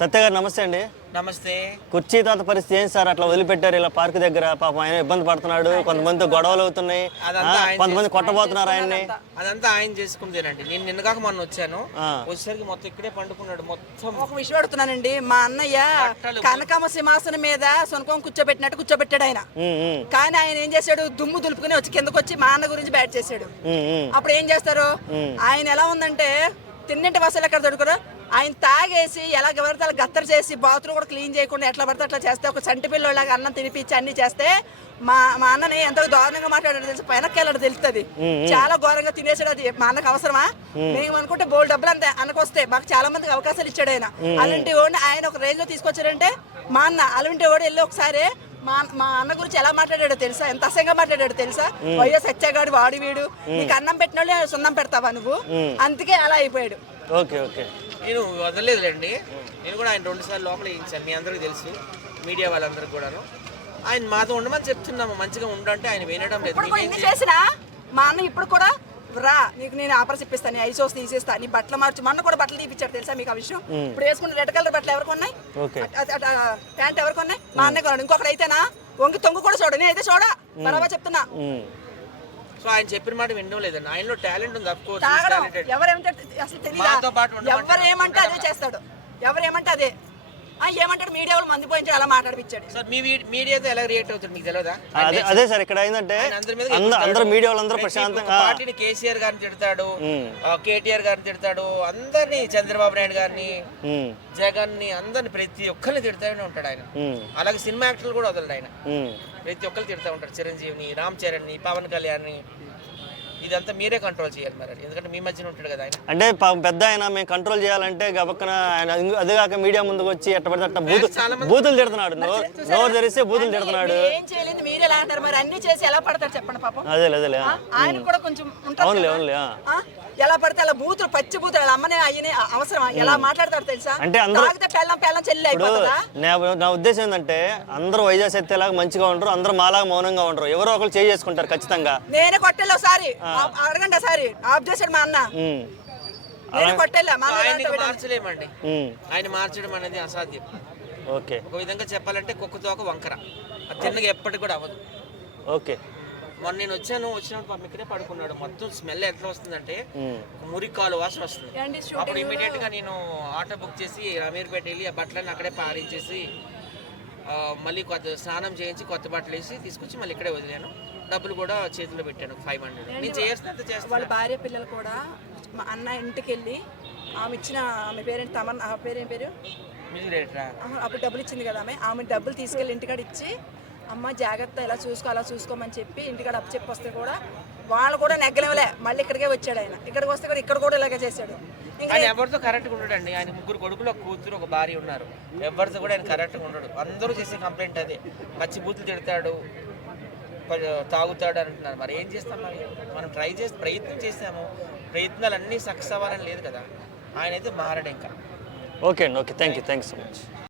సత్య గారు నమస్తే అండి. నమస్తే. కుర్చీ తాత పరిస్థితి ఏంటి సార్? అట్లా వదిలిపెట్టారు ఇలా పార్క్ దగ్గర. పాపం ఆయన ఇబ్బంది పడుతున్నాడు, కొంతమందితో గొడవలు అవుతున్నాయి, కొంతమంది కొట్టబోతున్నారు ఆయన్ని. అదంతా ఆయన చేసుకుందేనండి. నేను నిన్నగాక మొన్న వచ్చాను, వచ్చేసరికి మొత్తం ఇక్కడే పండుకున్నాడు. మొత్తం ఒక విషయం అడుగుతున్నానండి, మా అన్నయ్య కనకమ్మ సింహాసనం మీద సొనకం కూర్చోబెట్టినట్టు కూర్చోబెట్టాడు ఆయన. కానీ ఆయన ఏం చేశాడు, దుమ్ము దులుపుకుని వచ్చి కిందకు వచ్చి మా అన్న గురించి బ్యాట్ చేశాడు. అప్పుడు ఏం చేస్తారు, ఆయన ఎలా ఉందంటే తిన్నింటి వసలు ఎక్కడ దొరుకురు, ఆయన తాగేసి ఎలా పడితే అలా గత్తర చేసి బాత్రూమ్ కూడా క్లీన్ చేయకుండా ఎట్లా పడితే అట్లా చేస్తే, ఒక చంటి పిల్లలాగా అన్నం తినిపించి అన్ని చేస్తే మా అన్నని ఎంత దారుణంగా మాట్లాడాడు తెలుసు, వెనక్కి వెళ్ళడం తెలుస్తుంది. చాలా ఘోరంగా తినేసాడు. అది మా అన్నకు అవసరమా? మేము అనుకుంటే బోల్డ్ డబ్బులు అంతే అన్నకొస్తే మాకు చాలా మందికి అవకాశాలు ఇచ్చాడు ఆయన. అలాంటి వాడిని ఆయన ఒక రేంజ్ లో తీసుకొచ్చాడంటే మా అన్న అలాంటి వాడు వెళ్ళి ఒకసారి మా అన్న గురించి ఎలా మాట్లాడాడో తెలుసా, ఎంత అసహ్యంగా మాట్లాడాడో తెలుసా. వయ్యో సత్యగాడు వాడు వీడు, నీకు అన్నం పెట్టిన వాళ్ళు సున్నం పెడతావా నువ్వు, అందుకే అలా అయిపోయాడు. ఓకే ఓకే, నేను వదలలేదులేండి. నేను కూడా ఆయన 2 సార్లు లోపల వేయించాను, మీ అందరికీ తెలుసు, మీడియా వాళ్ళందరికీ కూడాను. ఆయన మాతో ఉండమని చెప్తున్నాము, మంచిగా ఉండంటే ఆయన వినడం లేదు. చేసినా మా అన్న ఇప్పుడు కూడా రా నీకు నేను ఆఫర్స్ ఇప్పిస్తాను, నీ ఐసోస్ తీసేస్తా, నీ బట్టలు మార్చి మొన్న కూడా బట్టలు తీపిచ్చాడు తెలుసా మీకు ఆ విషయం. ఇప్పుడు వేసుకున్న రెడ్ కలర్ బట్టలు ఎవరికి ఉన్నాయి, ప్యాంట్ ఎవరికి ఉన్నాయి, మా అన్న కొన్నాడు. ఇంకొకటి అయితేనా వంగి తొంగు కూడా చూడ, నేనైతే చూడ బరాబర్ చెప్తున్నా. సో ఆయన చెప్పిన మాట వినడం లేదండి. ఆయనలో టాలెంట్ ఉంది, ఎవరేమంటే అసలు తెలియదు, ఎవరేమంటే అదే చేస్తాడు, ఎవరేమంటే అదే ఏమంటాడు. మీడియా వాళ్ళు మందిపోయించి అలా మాట్లాడిపించాడు. సార్ మీ మీడియాతో ఎలా రియాక్ట్ అవుతుంది మీకు తెలియదా? అదే సార్ ఇక్కడ ఏంటంటే అందరూ మీడియా వాళ్ళందరూ ప్రశాంతంగా పార్టీని కేసీఆర్ గారిని తిడతాడు, కేటీఆర్ గారిని తిడతాడు, అందరినీ చంద్రబాబు నాయుడు గారిని, జగన్ ని, అందరిని ప్రతి ఒక్కరిని తిడతానే ఉంటాడు ఆయన. అలాగే సినిమా యాక్టర్లు కూడా వదలడు ఆయన, ప్రతి ఒక్కరు తిడతా ఉంటారు. చిరంజీవిని, రామ్ చరణ్ ని, పవన్ కళ్యాణ్ ని. ఇదంతా మీరే కంట్రోల్ చేయాలి మరి, ఎందుకంటే మీ మధ్యన ఉంటాడు కదా ఆయన. అంటే పెద్ద ఆయన మేము కంట్రోల్ చేయాలంటే గబక్కన ఆయన అదేగాక మీడియా ముందుకు వచ్చి ఎట్ట పడితే అట్ట బూతులు తిడుతున్నాడు, నోరు తెరిస్తే బూతులు తిడుతున్నాడు. ఏం చేయలేదు మీరు ఎలా అంటారు మరి, అన్ని చేసి ఎలా పడతారు చెప్పండి పాపం. అదేలే ఆయన కూడా కొంచెం ఎలా పడితే అలా బూతులు, పచ్చి బూతులు, అలా అమ్మనే అయ్యనే అవసరం ఎలా మాట్లాడతాడు తెలుసా. అంటే పెళ్ళం చెల్లి అయిపోతుందా? నా ఉద్దేశం ఏంటంటే అందరూ వైజాగ్ సత్యలాగా మంచిగా ఉండరు, అందరూ మాలాగా మౌనంగా ఉండరు, ఎవరో ఒకరు చేసుకుంటారు ఖచ్చితంగా. నేనే కొట్టేలో ఒకసారి అడగండి, సారి ఆఫ్ చేశాడు మా అన్న, మార్చలేమండి. ఆయన మార్చడం అనేది అసాధ్యం. ఓకే, ఒక విధంగా చెప్పాలంటే కుక్కతోక వంకర, అది తిన్నగా ఎప్పటికి కూడా అవ్వదు. ఓకే, మొన్న నేను వచ్చినప్పుడు పాపం ఇక్కడే పడుకున్నాడు. మొత్తం స్మెల్ ఎట్లా వస్తుందంటే మురికాలు వాసన వస్తుంది. అప్పుడు ఇమీడియట్ గా నేను ఆటో బుక్ చేసి అమీర్పేట వెళ్ళి ఆ బట్టలన్నీ అక్కడే పారించేసి మళ్ళీ కొత్త స్నానం చేయించి కొత్త బట్టలు వేసి తీసుకొచ్చి మళ్ళీ ఇక్కడే వదిలాను. డబ్బులు కూడా చేతిలో పెట్టాను 500. నేను చేస్తాను. వాళ్ళ భార్య పిల్లలు కూడా మా అన్న ఇంటికి వెళ్ళి ఆమె ఇచ్చిన, ఆమె పేరేంటి తమన్, ఆ పేరేం పేరు, అప్పుడు డబ్బులు ఇచ్చింది కదా ఆమె డబ్బులు తీసుకెళ్ళి ఇంటికాడ ఇచ్చి, అమ్మ జాగ్రత్త ఇలా చూసుకో అలా చూసుకోమని చెప్పి ఇంటికాడ అప్పు చెప్పి వస్తే కూడా వాళ్ళు కూడా నెగ్గలేవలే, మళ్ళీ ఇక్కడికే వచ్చాడు ఆయన. ఇక్కడికి వస్తే కూడా ఇక్కడ కూడా ఇలాగే చేశాడు. ఆయన ఎవరితో కరెక్ట్గా ఉండడండి. ఆయన 3 కొడుకులు, 1 కూతురు, 1 భార్య ఉన్నారు. ఎవరితో కూడా ఆయన కరెక్ట్గా ఉండడు. అందరూ చేసే కంప్లైంట్ అదే, పచ్చి బూతులు తిడతాడు, తాగుతాడు అంటున్నారు. మరి ఏం చేస్తాం, మరి మనం ప్రయత్నం చేసాము, ప్రయత్నాలు అన్నీ సక్సెస్ అవ్వాలని లేదు కదా. ఆయన అయితే మారడు ఇంకా. ఓకే అండి, okay, thank you so much.